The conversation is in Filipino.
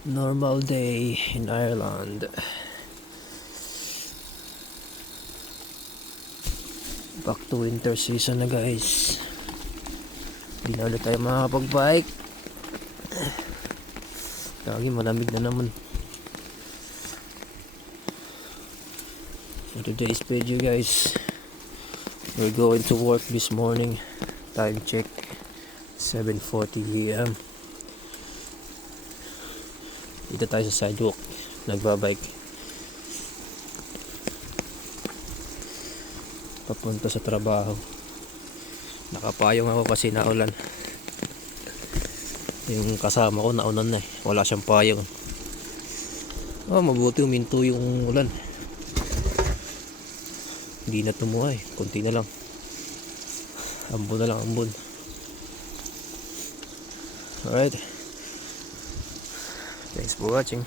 Normal day in Ireland. Back to winter season na guys. Hindi na ulit tayo makakapag-bike. Lagi malamig na naman. So today's video guys, we're going to work this morning. Time check 7:40 AM. Dito tayo sa sidewalk, nagbabike papunta sa trabaho. Nakapayong ako kasi naulan. Yung kasama ko naunan na eh, wala siyang payong. Mabuti uminto yung ulan, hindi na tumuhay, konti na lang, ambon na lang, ambon. Alright, thanks for watching.